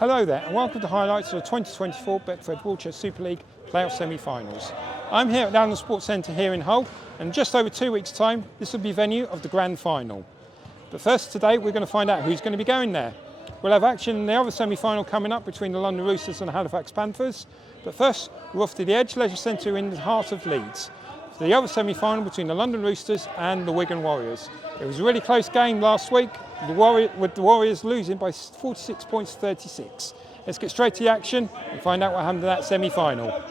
Hello there and welcome to highlights of the 2024 Betfred Wheelchair Super League playoff semi-finals. I'm here at Allam Sports Centre here in Hull, and in just over 2 weeks' time this will be venue of the grand final. But first today we're going to find out who's going to be going there. We'll have action in the other semi-final coming up between the London Roosters and the Halifax Panthers, but first we're off to the Edge Leisure Centre in the heart of Leeds for the other semi-final between the London Roosters and the Wigan Warriors. It was a really close game last week, with the Warriors losing by 46 points to 36. Let's get straight to the action and find out what happened in that semi-final.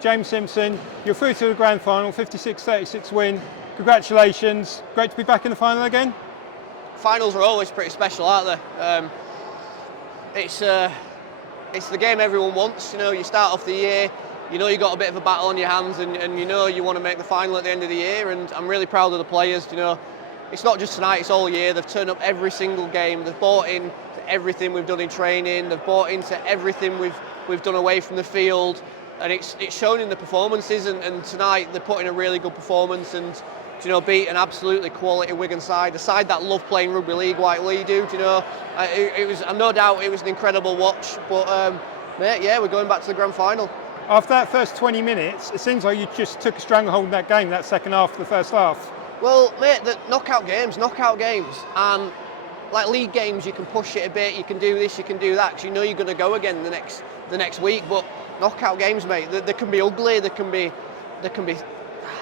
James Simpson, you're through to the grand final, 56-36 win. Congratulations, great to be back in the final again. Finals are always pretty special, aren't they? It's the game everyone wants. You know, you start off the year, you know you've got a bit of a battle on your hands, and you know you want to make the final at the end of the year, and I'm really proud of the players. You know, it's not just tonight, it's all year. They've turned up every single game, they've bought in to everything we've done in training, they've bought into everything we've done away from the field. And it's shown in the performances, and tonight they're putting a really good performance and, you know, beat an absolutely quality Wigan side, a side that love playing rugby league like we do. You know, it was no doubt it was an incredible watch. But mate, yeah, we're going back to the grand final. After that first 20 minutes, it seems like you just took a stranglehold in that game, that second half of the first half. Well, mate, the knockout games, and like league games, you can push it a bit, you can do this, you can do that, because you know you're going to go again the next week. But knockout games, mate, they can be ugly, they can be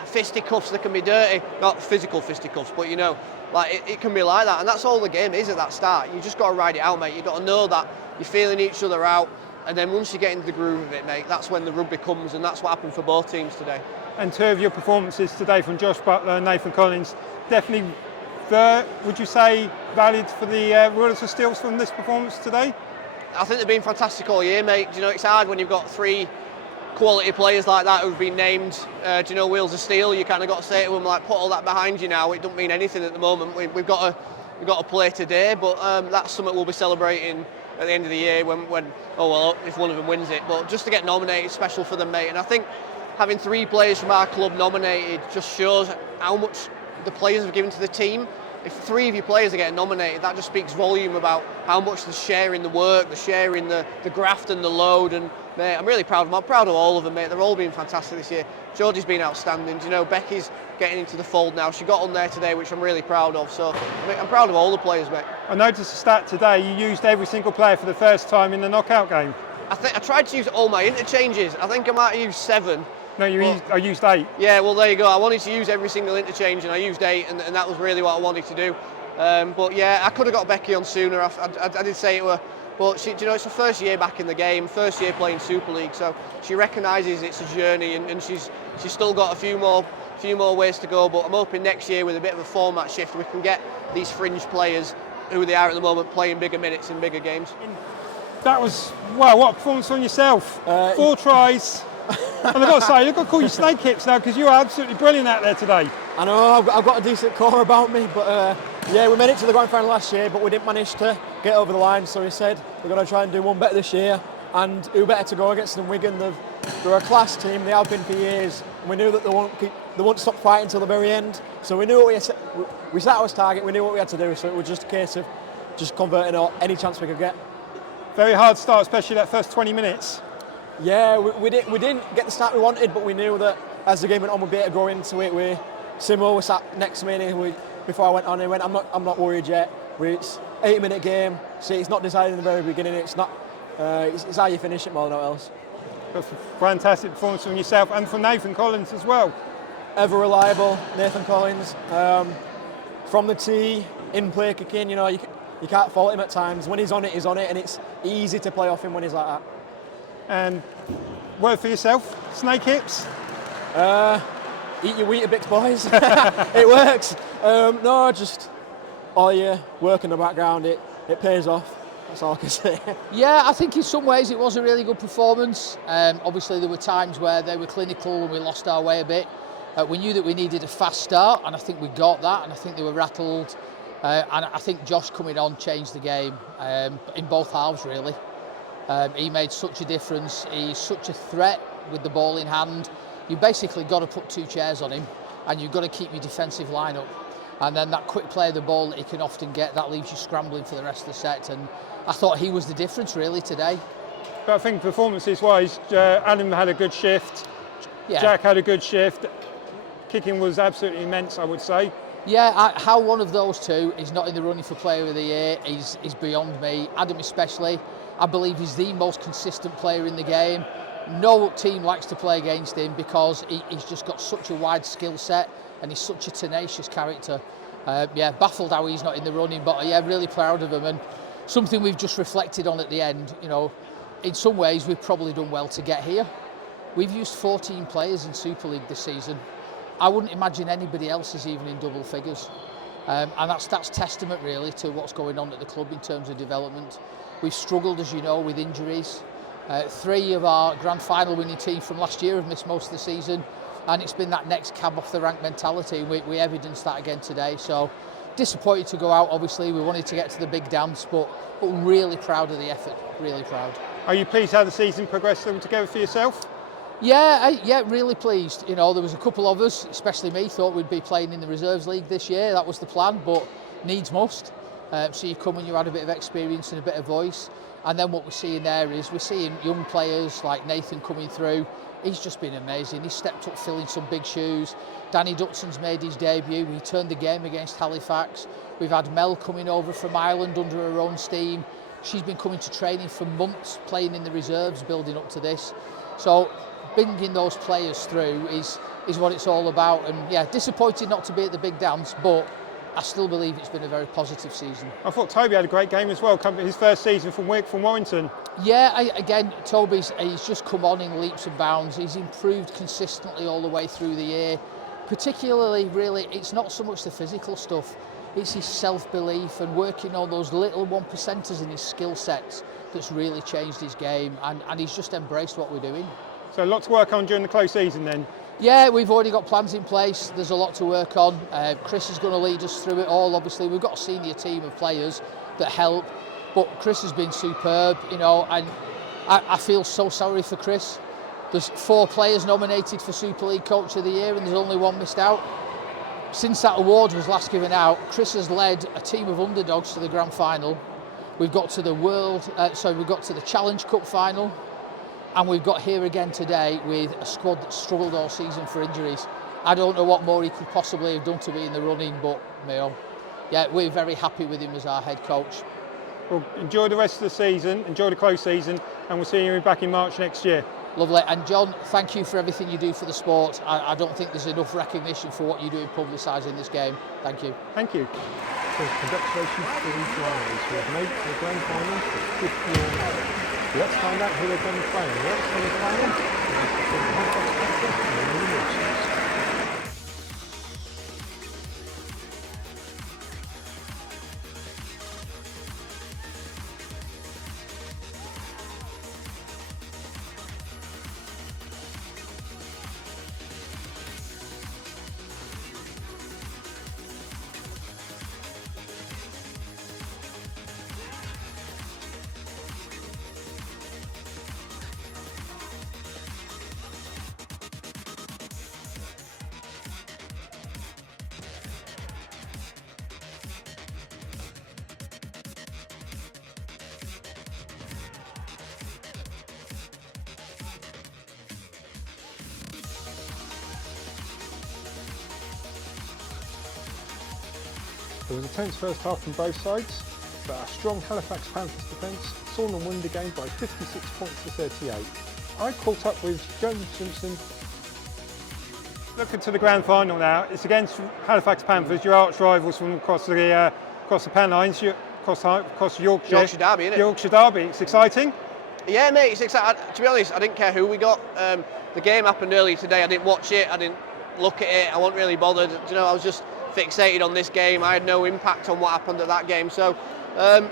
fisticuffs, they can be dirty, not physical fisticuffs, but you know, like it can be like that, and that's all the game is at that start. You just got to ride it out, mate. You got to know that you're feeling each other out, and then once you get into the groove of it, mate, that's when the rugby comes, and that's what happened for both teams today. And two of your performances today from Josh Butler and Nathan Collins, definitely, would you say, valid for the Rulers of Steels from this performance today? I think they've been fantastic all year, mate. You know, it's hard when you've got three quality players like that who've been named, Wheels of Steel. You kind of got to say to them, like, put all that behind you now. It doesn't mean anything at the moment. We've got to play today, but that's something we'll be celebrating at the end of the year when oh well, if one of them wins it. But just to get nominated is special for them, mate. And I think having 3 players from our club nominated just shows how much the players have given to the team. If 3 of your players are getting nominated, that just speaks volume about how much they're sharing the work, they're sharing the graft and the load. And mate, I'm really proud of them. I'm proud of all of them, mate. They're all been fantastic this year. Georgie's been outstanding. You know, Becky's getting into the fold now. She got on there today, which I'm really proud of. So I'm proud of all the players, mate. I noticed the stat today, you used every single player for the first time in the knockout game. I tried to use all my interchanges. I think I might have used 7. No, I used 8. Yeah, well, there you go. I wanted to use every single interchange, and I used 8, and that was really what I wanted to do. But yeah, I could have got Becky on sooner. I did say it to her, but she, you know, it's her first year back in the game, first year playing Super League, so she recognises it's a journey, and she's still got a few more ways to go. But I'm hoping next year, with a bit of a format shift, we can get these fringe players, who they are at the moment, playing bigger minutes in bigger games. That was, wow, what a performance on yourself. 4 tries. And I've got to say, I've got to call you Snake Hips now, because you were absolutely brilliant out there today. I know, I've got a decent core about me, but yeah, we made it to the grand final last year, but we didn't manage to get over the line, so we said we're going to try and do one better this year, and who better to go against than Wigan? They're a class team, they have been for years, and we knew that they won't stop fighting until the very end, so we knew what we set our target, we knew what we had to do, so it was just a case of just converting any chance we could get. Very hard start, especially that first 20 minutes. Yeah, we didn't get the start we wanted, but we knew that as the game went on, we'd be able to go into it. Simo was sat next to me, and before I went on, he went, I'm not worried yet. It's 8-minute game, so it's not decided in the very beginning. It's not. It's how you finish it more than anything else. That's a fantastic performance from yourself and from Nathan Collins as well. Ever reliable, Nathan Collins. From the tee, in play kicking, you know, you can't fault him at times. When he's on it, and it's easy to play off him when he's like that. And word for yourself, Snake Hips? Eat your Weetabix, boys. It works. No, just all your work in the background, it pays off. That's all I can say. Yeah, I think in some ways it was a really good performance. Obviously there were times where they were clinical and we lost our way a bit. We knew that we needed a fast start, and I think we got that, and I think they were rattled. And I think Josh coming on changed the game in both halves, really. He made such a difference. He's such a threat with the ball in hand. You basically got to put 2 chairs on him, and you've got to keep your defensive line up. And then that quick play of the ball that he can often get, that leaves you scrambling for the rest of the set. And I thought he was the difference really today. But I think performances-wise, Allam had a good shift. Yeah. Jack had a good shift. Kicking was absolutely immense, I would say. Yeah, how one of those 2 is not in the running for Player of the Year is beyond me. Adam especially, I believe he's the most consistent player in the game. No team likes to play against him because he's just got such a wide skill set and he's such a tenacious character. Yeah, baffled how he's not in the running, but yeah, really proud of him. And something we've just reflected on at the end, you know, in some ways we've probably done well to get here. We've used 14 players in Super League this season. I wouldn't imagine anybody else is even in double figures. And that's testament really to what's going on at the club in terms of development. We've struggled, as you know, with injuries. 3 of our grand final winning team from last year have missed most of the season, and it's been that next cab off the rank mentality. We evidenced that again today. So disappointed to go out, obviously. We wanted to get to the big dance, but really proud of the effort, really proud. Are you pleased how the season progressed altogether for yourself? Yeah, really pleased. You know, there was a couple of us, especially me, thought we'd be playing in the Reserves League this year. That was the plan, but needs must. So you come and you add a bit of experience and a bit of voice. And then what we're seeing there is we're seeing young players like Nathan coming through. He's just been amazing. He's stepped up filling some big shoes. Danny Dutson's made his debut. He turned the game against Halifax. We've had Mel coming over from Ireland under her own steam. She's been coming to training for months, playing in the reserves, building up to this. So bringing those players through is what it's all about. And yeah, disappointed not to be at the big dance, but I still believe it's been a very positive season. I thought Toby had a great game as well, his first season from Warrington. Yeah, again, he's just come on in leaps and bounds. He's improved consistently all the way through the year. Particularly, really, it's not so much the physical stuff, it's his self-belief and working on those little 1%ers in his skill sets that's really changed his game, and he's just embraced what we're doing. So a lot to work on during the close season then? Yeah, we've already got plans in place. There's a lot to work on. Chris is going to lead us through it all. Obviously, we've got a senior team of players that help. But Chris has been superb, you know, and I feel so sorry for Chris. There's 4 players nominated for Super League Coach of the Year and there's only 1 missed out. Since that award was last given out, Chris has led a team of underdogs to the grand final. We've got to the we've got to the Challenge Cup final, and we've got here again today with a squad that struggled all season for injuries. I don't know what more he could possibly have done to be in the running, but you know, yeah, we're very happy with him as our head coach. Well, enjoy the rest of the season, enjoy the close season, and we'll see you back in March next year. Lovely. And John, thank you for everything you do for the sport. I don't think there's enough recognition for what you do in publicising this game. Thank you. Thank you. So congratulations to Leeds Rhinos who have made the grand final for 50 years. Let's find out who they're going to play in the semi-final. The Halifax Panthers and the London Roosters. There was a tense first half from both sides, but our strong Halifax Panthers defence saw them win the game by 56 points to 38. I caught up with Jones Simpson. Looking to the grand final now, it's against Halifax Panthers, your arch rivals from across the Pennines, across Yorkshire. Yorkshire Derby, isn't it? Yorkshire Derby, it's exciting. Yeah, mate, it's exciting. To be honest, I didn't care who we got. The game happened earlier today. I didn't watch it. I didn't look at it. I wasn't really bothered. You know, I was just fixated on this game. I had no impact on what happened at that game. So,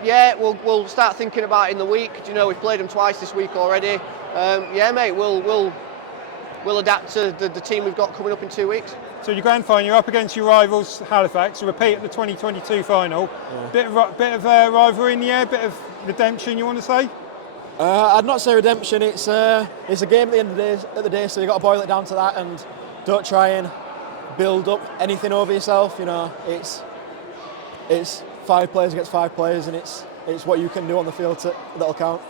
yeah, we'll start thinking about it in the week. You know, we've played them twice this week already. Yeah, mate, we'll adapt to the team we've got coming up in 2 weeks. So your grand final, you're up against your rivals Halifax, a repeat of the 2022 final. Yeah. Bit of rivalry in the air, bit of redemption, you want to say? I'd not say redemption. It's a game at the end of the day, so you've got to boil it down to that and don't try and build up anything over yourself. You know, it's 5 players against 5 players, and it's what you can do on the field that'll count.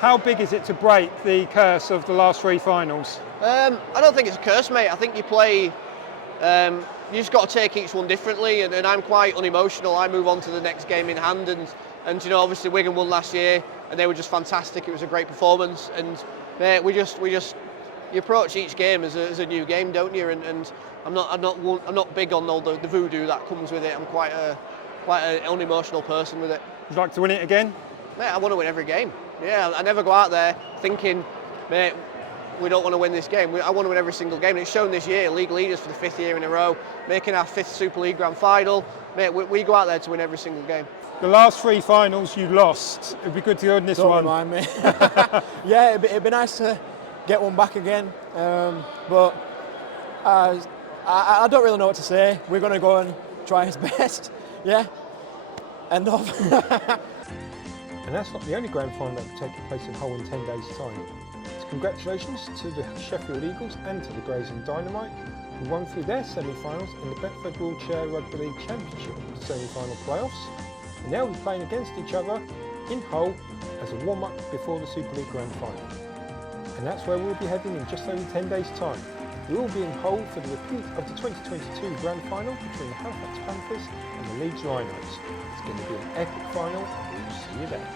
How big is it to break the curse of the last 3 finals? I don't think it's a curse, mate. I think you play. You just got to take each one differently, and I'm quite unemotional. I move on to the next game in hand, and you know, obviously Wigan won last year, and they were just fantastic. It was a great performance, and mate, we just you approach each game as a new game, don't you? And I'm not big on all the voodoo that comes with it. I'm quite an unemotional person with it. Would you like to win it again? Mate, I want to win every game. Yeah, I never go out there thinking, mate, we don't want to win this game. I want to win every single game. And it's shown this year, league leaders for the 5th year in a row, making our 5th Super League grand final. Mate, we go out there to win every single game. The last 3 finals you lost. It'd be good to win this one. Don't remind me. Yeah, it'd be nice to get one back again. But I don't really know what to say. We're going to go and try his best. Yeah. End of. And that's not the only grand final that will take place in Hull in 10 days' time. So congratulations to the Sheffield Eagles and to the Greys and Dynamite, who won through their semi-finals in the Betfred Wheelchair Rugby League Championship semi-final playoffs. And they'll be playing against each other in Hull as a warm-up before the Super League grand final. And that's where we'll be heading in just over 10 days' time. We will be in Hull for the repeat of the 2022 grand final between the Halifax Panthers and the Leeds Rhinos. It's going to be an epic final, and we'll see you there.